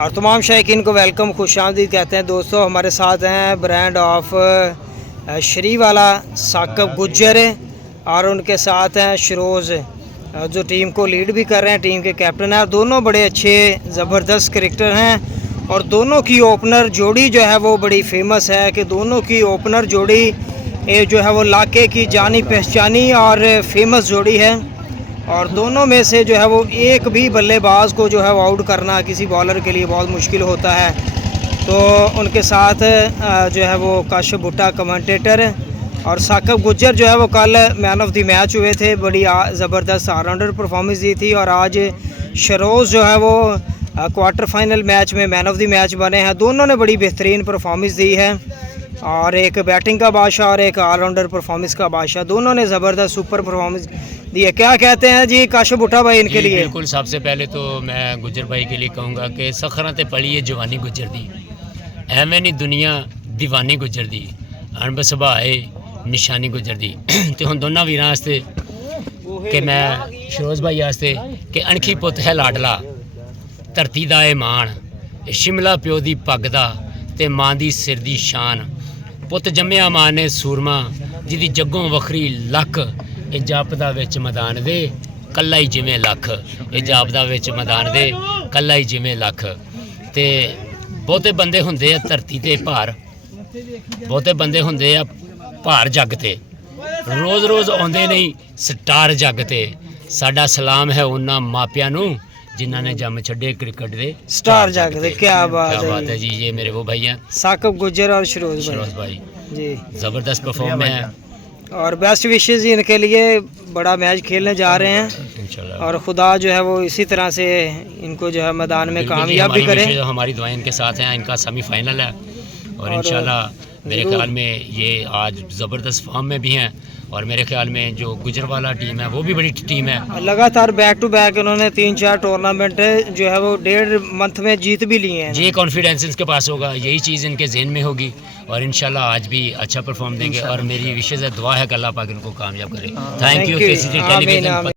और तमाम शायकीन को वेलकम, खुशामदीद कहते हैं। दोस्तों हमारे साथ हैं ब्रांड ऑफ श्री वाला साकब गुज्जर और उनके साथ हैं शरोज़ जो टीम को लीड भी कर रहे हैं, टीम के कैप्टन हैं। और दोनों बड़े अच्छे ज़बरदस्त क्रिकेटर हैं और दोनों की ओपनर जोड़ी जो है वो बड़ी फेमस है कि दोनों की ओपनर जोड़ी ये जो है वो इलाके की जानी पहचानी और फेमस जोड़ी है। और दोनों में से जो है वो एक भी बल्लेबाज को जो है वो आउट करना किसी बॉलर के लिए बहुत मुश्किल होता है। तो उनके साथ जो है वो काशिफ भुट्टा कमेंटेटर और साकब गुज्जर जो है वो कल मैन ऑफ द मैच हुए थे, बड़ी ज़बरदस्त ऑलराउंडर परफॉर्मेंस दी थी। और आज शरोज़ जो है वो क्वार्टर फाइनल मैच में मैन ऑफ द मैच बने हैं। दोनों ने बड़ी बेहतरीन परफॉर्मेंस दी है और एक बैटिंग का बादशाह और एक ऑलराउंडर परफॉर्मेंस का बादशाह, दोनों ने ज़बरदस्त सुपर परफॉर्मेंस दी है। क्या कहते हैं जी काशिफ भुट्टा भाई इनके लिए? बिल्कुल, सबसे पहले तो मैं गुज्जर भाई के लिए कहूँगा कि सखरा ते पड़ी है जवानी गुज्जर दी, एवं नहीं दुनिया दीवानी गुज्जर दी, अणब सुभाए निशानी गुज्जर दी। तो हम दोनों वीर वास्ते कि मैं शरोज़ भाई वास्ते कि अणखी पुत है लाडला, धरती दा ए मान, शिमला प्यो दी पग दा ते मां दी सिर दी शान, पुत जम्मिया मां ने सूरमा जिदी जग्गों वखरी लख, ਇਹ ਜਾਪਦਾ ਵਿੱਚ ਮੈਦਾਨ ਦੇ ਕੱਲਾ ਹੀ ਜਿਵੇਂ ਲੱਖ, ਇਹ ਜਾਪਦਾ ਵਿੱਚ ਮੈਦਾਨ ਦੇ ਕੱਲਾ ਹੀ ਜਿਵੇਂ ਲੱਖ। ਤੇ ਬਹੁਤੇ ਬੰਦੇ ਹੁੰਦੇ ਆ ਧਰਤੀ ਤੇ ਭਾਰ, ਬਹੁਤੇ ਬੰਦੇ ਹੁੰਦੇ ਆ ਭਾਰ ਜੱਗ ਤੇ, ਰੋਜ਼ ਰੋਜ਼ ਆਉਂਦੇ ਨਹੀਂ ਸਟਾਰ ਜੱਗ ਤੇ। ਸਾਡਾ ਸਲਾਮ ਹੈ ਉਹਨਾਂ ਮਾਪਿਆਂ ਨੂੰ जिन्हों ने जम छड़े क्रिकेट दे स्टार जागते। क्या बात है जी, ये मेरे वो भाई हैं साकब गुज्जर और शरोज़ भाई जी, ज़बरदस्त परफॉर्म है और बेस्ट विशेज़ इनके लिए। बड़ा मैच खेलने जा रहे हैं और खुदा जो है वो इसी तरह से इनको जो है मैदान में कामयाब भी करे। हमारी दुआएं इनके साथ हैं, इनका सेमीफाइनल है और इंशाल्लाह मेरे ख्याल में ये आज ज़बरदस्त फॉर्म में भी हैं। और मेरे ख्याल में जो गुजर वाला टीम है वो भी बड़ी टीम है। लगातार बैक टू बैक इन्होंने 3-4 टूर्नामेंट जो है वो 1.5 मंथ में जीत भी लिए हैं। ये कॉन्फिडेंस इनके पास होगा, यही चीज़ इनके जहन में होगी और इंशाल्लाह आज भी अच्छा परफॉर्म देंगे। और मेरी विशेष दुआ है कि अल्लाह पाक इनको कामयाब करे। Thank you.